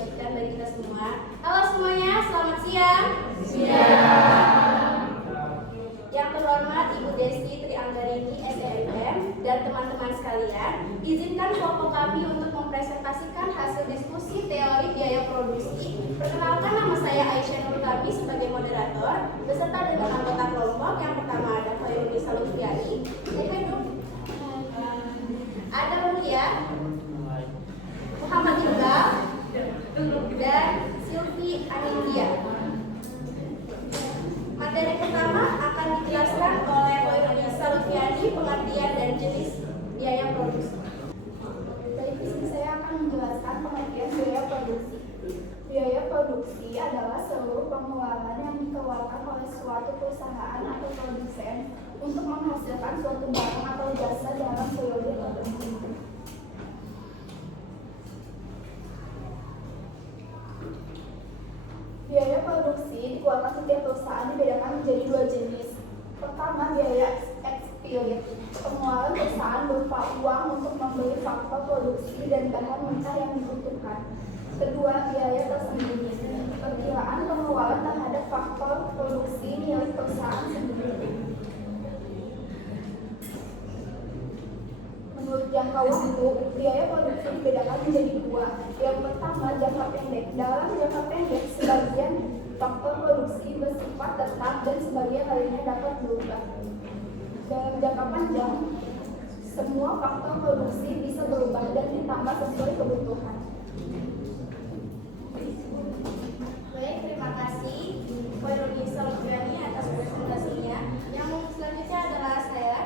kebajikan bagi kita semua. Halo semuanya, selamat siang. Yang terhormat Ibu Desti Trianggarini SNM dan teman-teman sekalian, izinkan kelompok kami untuk mempresentasikan hasil diskusi teori biaya produksi. Perkenalkan, nama saya Aisyah Nurkami sebagai moderator, beserta dengan anggota kelompok. Yang pertama ada Khairunisa Lutfiani, ada Mulia, Muhammad Iqbal, dan Silvi Anindya. Materi pertama akan dijelaskan oleh Khairunisa Lutfiani, pengertian dan jenis biaya produksi. Dari sini saya akan menjelaskan pengertian biaya produksi. Biaya produksi adalah seluruh pengeluaran yang dikeluarkan oleh suatu perusahaan atau produsen untuk menghasilkan suatu barang atau jasa dalam periode tertentu. Biaya produksi dikeluarkan setiap perusahaan dibedakan menjadi dua jenis. Pertama, biaya eksplisit, pengeluaran perusahaan berupa uang untuk membeli faktor produksi dan bahan mentah yang dibutuhkan. Kedua, biaya tersembunyi, perkiraan pengeluaran terhadap faktor produksi milik perusahaan sendiri. Menurut jangka waktu, biaya produksi dibedakan menjadi dua. Yang pertama, jangka pendek. Dalam jangka pendek, sebagian faktor produksi bersifat tetap dan sebagian lainnya dapat berubah. Dalam jangka panjang, semua faktor produksi bisa berubah dan ditambah sesuai kebutuhan. Baik, terima kasih Khairunisa Lutfiani atas presentasinya. Yang selanjutnya adalah saya,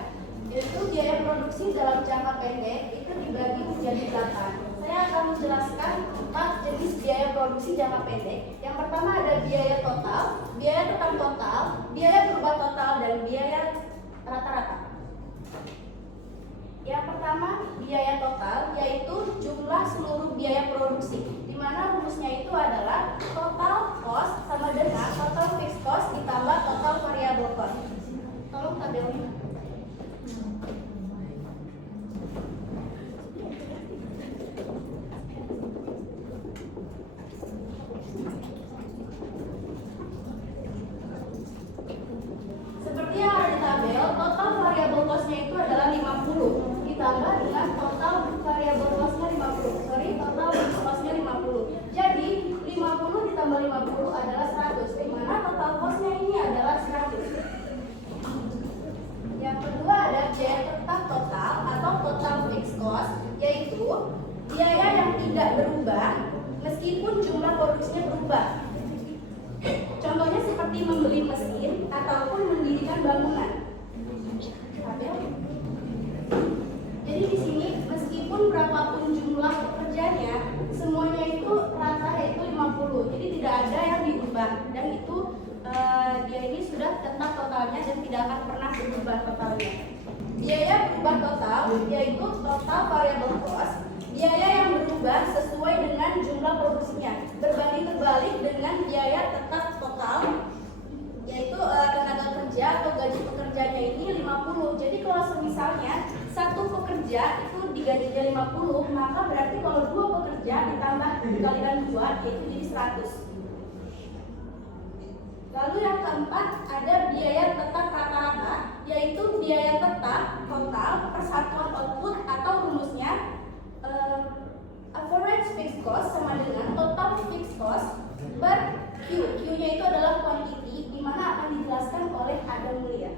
yaitu biaya produksi dalam jangka pendek itu dibagi menjadi 8. Saya akan menjelaskan 4 jenis biaya produksi jangka pendek. Yang pertama ada biaya total, biaya tetap total, biaya berubah total, dan biaya rata-rata. Yang pertama biaya total, yaitu jumlah seluruh biaya produksi, di mana rumusnya itu adalah total cost sama dengan total fixed cost ditambah total variable cost. Tolong tabelnya. Seperti yang ada di tabel, total variable cost-nya itu adalah 50 ditambah dengan total variable cost-nya 50. Total fixed cost-nya 50. Jadi 50 ditambah 50 adalah 100, di mana total cost-nya ini adalah 100. Yang kedua ada biaya tetap total atau total fixed cost, yaitu biaya yang tidak berubah meskipun jumlah produksinya berubah. Contohnya seperti membeli mesin ataupun mendirikan bangunan. Jadi di sini meskipun berapapun jumlah pekerjanya, semuanya itu rata yaitu 50. Jadi tidak ada yang diubah, dan itu dia ini sudah tetap totalnya dan tidak akan pernah berubah totalnya. Biaya berubah total yaitu total variable cost, biaya yang berubah sesuai dengan jumlah produksinya, berbanding terbalik dengan biaya tetap total, yaitu tenaga kerja atau gaji pekerjanya ini 50. Jadi kalau misalnya satu pekerja itu digajinya 50, maka berarti kalau dua pekerja ditambah dikalikan 2 yaitu jadi 100. Lalu yang keempat ada biaya tetap rata-rata, yaitu biaya tetap total persatuan output atau rumusnya average fixed cost sama dengan total fixed cost per Q. Q-nya itu adalah quantity, di mana akan dijelaskan oleh Adam Mulia.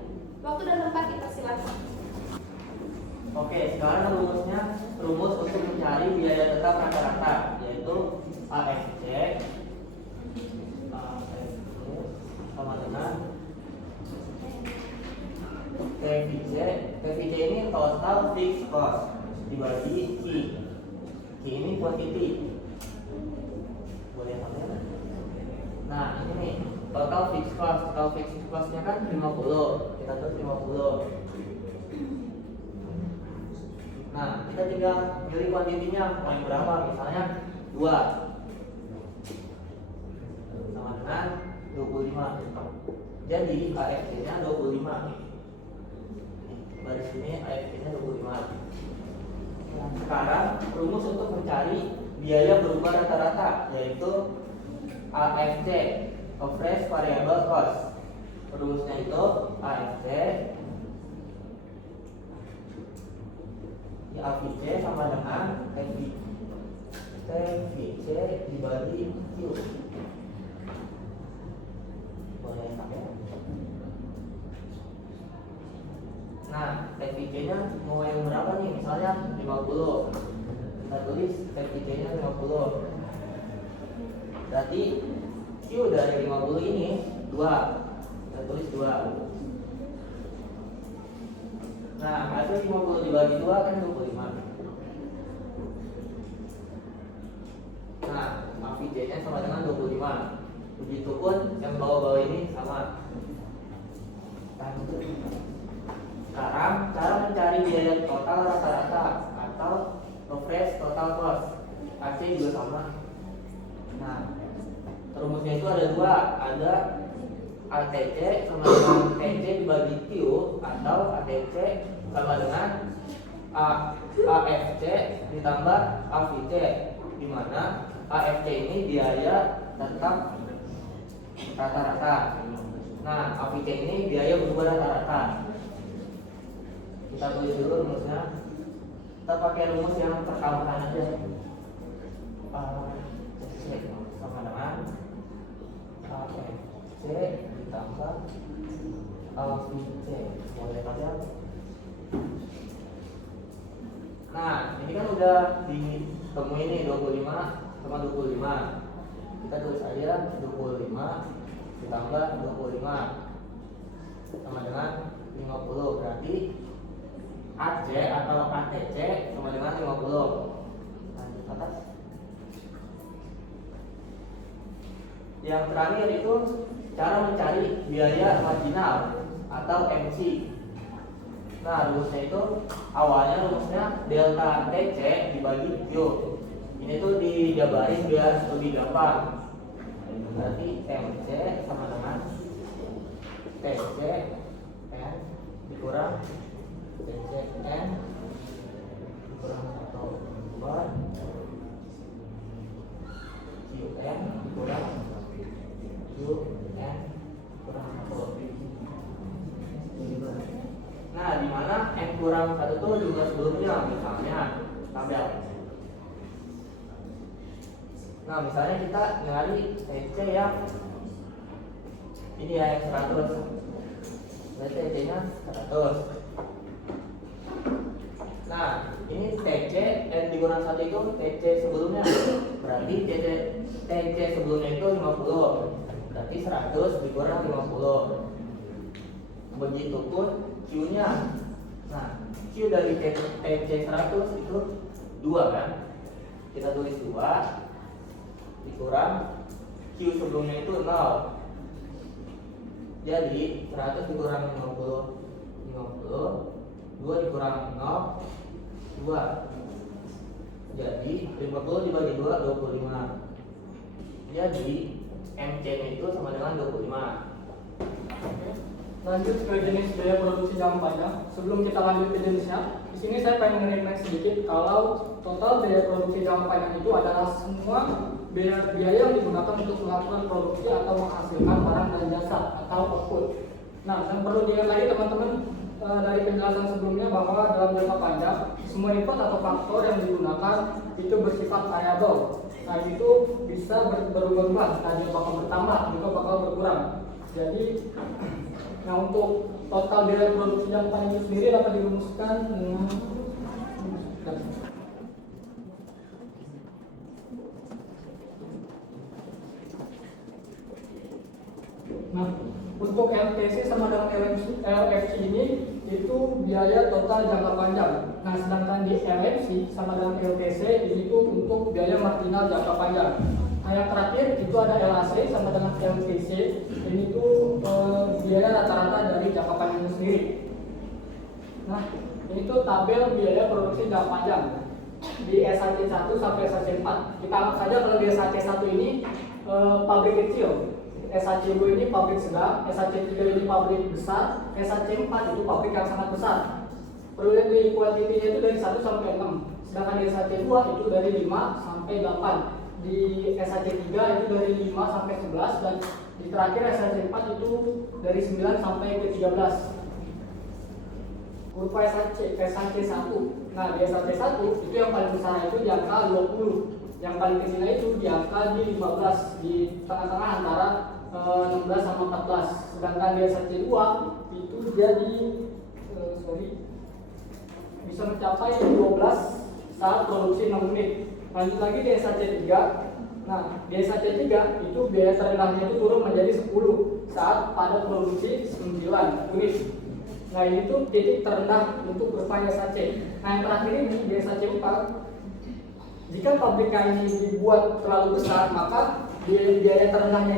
Waktu dan tempat kita silakan. Oke, sekarang rumus untuk mencari biaya tetap rata-rata, yaitu AFC sama dengan TVJ. TVJ ini total fixed cost dibagi Q. Q ini quantity. Boleh tahu? Nah, ini nih total fixed cost. Total fixed cost-nya kan 50. Kita tulis 50. Nah, kita tinggal pilih kuantitinya mau yang berapa, misalnya 2 sama dengan 25. Jadi AFC-nya 25. Baris ini AFC-nya 25. Sekarang rumus untuk mencari biaya berubah rata-rata, yaitu AFC, Average Variable Cost. Rumusnya itu AFC sama dengan TVC dibagi Q. Boleh pakai. Nah, TVC-nya mau yang berapa nih? Misalnya 50. Kita tulis TVC-nya 50. Berarti Q dari 50 ini 2. Kita tulis 2. Nah, hasil 50 dibagi 2 kan 25. Nah, AVJ-nya sama dengan 25. Begitupun yang bawah-bawah ini sama. Sekarang cara mencari biaya total rata-rata atau average total cost, AC juga sama. Nah, rumusnya itu ada 2, ada ATC sama dengan TC dibagi Q, atau ATC sama dengan AFC ditambah AVC, di mana AFC ini biaya tetap rata-rata. Nah, AVC ini biaya berubah rata-rata. Kita tulis dulu rumusnya. Kita pakai rumus yang pertambahan aja. AFC sama dengan AFC ditambah AVC. Boleh saja. Nah, ini kan udah ditemuin nih 25 sama 25. Kita tulis aja 25 ditambah 25 sama dengan 50. Berarti AC atau ATC sama dengan 50. Lanjut atas. Yang terakhir itu cara mencari biaya marginal atau MC. Nah, rumusnya itu awalnya rumusnya delta TC dibagi Q. Ini tuh dijabarin biar lebih gampang. Berarti MC sama dengan TC N dikurang TC N dikurang 1 bar QN dikurang QN kurang 1. Nah, di mana N kurang 1 itu juga sebelumnya, misalnya tabel. Nah, misalnya kita nyari TC yang ini ya, yang 100. Berarti TC-nya 100. Nah, ini TC N dikurang 1 itu TC sebelumnya. Berarti TC sebelumnya itu 50. Berarti 100 dikurang 50. Begitupun Q-nya. Nah, Q dari TC 100 itu 2 kan? Kita tulis 2 dikurang Q sebelumnya itu 0. Jadi 100 dikurang 50 2 dikurang 0 2. Jadi 50 dibagi 2 25. Jadi MC-nya itu sama dengan 25. Lanjut ke jenis biaya produksi jangka panjang. Sebelum kita lanjut ke jenisnya, di sini saya pengen nge-remind sedikit kalau total biaya produksi jangka panjang itu adalah semua biaya yang digunakan untuk melakukan produksi atau menghasilkan barang dan jasa atau output. Nah, yang perlu diingat lagi teman-teman dari penjelasan sebelumnya bahwa dalam jangka panjang semua input atau faktor yang digunakan itu bersifat variabel. Nah, itu bisa berubah-ubah, tadi bakal bertambah, juga bakal berkurang. Jadi, nah untuk total biaya produksi jangka panjang itu sendiri dapat dirumuskan dengan nah, untuk LTC sama dengan LFC ini itu biaya total jangka panjang. Nah, sedangkan di LFC sama dengan LTC ini tuh untuk biaya marginal jangka panjang. Nah, yang terakhir itu ada LAC sama dengan LTC. Ini tuh biaya rata-rata dari jangka panjang itu sendiri. Nah, ini tuh tabel biaya produksi jangka panjang di SAC 1 sampai SAC 4. Kita anggap saja kalau di SAC 1 ini pabrik kecil, SAC 2 ini pabrik sedang, SAC 3 ini pabrik besar, SAC 4 itu pabrik yang sangat besar. Perlu lihat di kuantitinya itu dari 1 sampai 6. Sedangkan di SAC 2 itu dari 5 sampai sampai 8. Di SAC 3 itu dari 5 sampai 11 dan di terakhir SAC 4 itu dari 9 sampai ke 13. Kurva SAC 1. Nah, di SAC 1 itu yang paling besar itu di angka 20. Yang paling kecilnya itu di angka di 15, di tengah-tengah antara 16 sama 14. Sedangkan di SAC 2 itu dia di bisa mencapai 12 saat produksi 6 unit. Lanjut lagi di SAC 3. Nah, di SAC 3 itu biaya terendahnya itu turun menjadi 10 saat pada produksi 9 unit. Nah, ini tuh titik terendah untuk kurva SAC. Nah, yang terakhir ini di SAC 4, jika pabriknya ini dibuat terlalu besar, maka biaya terendahnya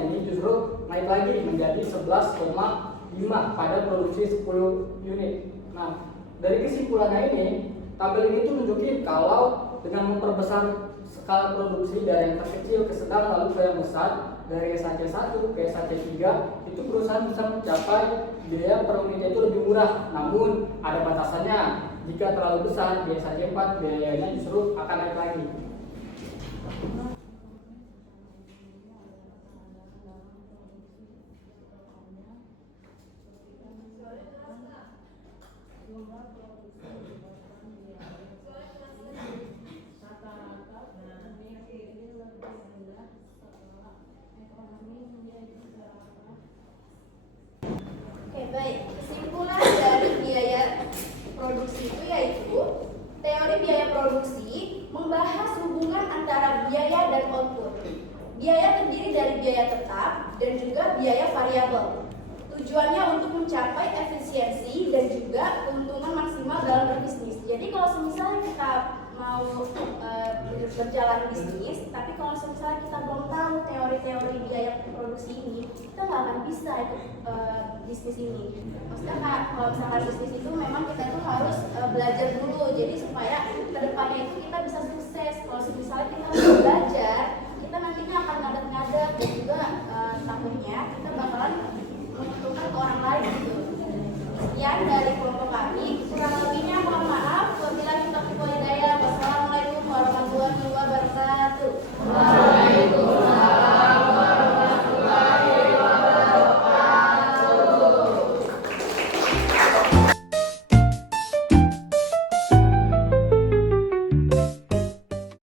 ini justru naik lagi menjadi 11,5 pada produksi 10 unit. Nah, dari kesimpulannya ini, tabel ini tuh nunjukin kalau dengan memperbesar skala produksi dari yang terkecil ke sedang lalu ke yang besar, dari SAC 1 ke SAC 3, itu perusahaan bisa mencapai biaya per unitnya itu lebih murah. Namun ada batasannya. Jika terlalu besar di SAC 4, biayanya justru akan naik lagi. Oke, baik. Kesimpulan dari biaya produksi itu yaitu teori biaya produksi membahas hubungan antara biaya dan output. Biaya terdiri dari biaya tetap dan juga biaya variabel. Tujuannya untuk mencapai efisiensi dan juga keuntungan maksimal dalam berbisnis. Jadi kalau misalnya kita mau berjalan bisnis, tapi kalau misalnya kita belum tahu teori-teori biaya produksi ini, kita nggak akan bisa ikut bisnis ini. Maksudnya kalau misalkan bisnis itu memang kita tuh harus belajar dulu, jadi supaya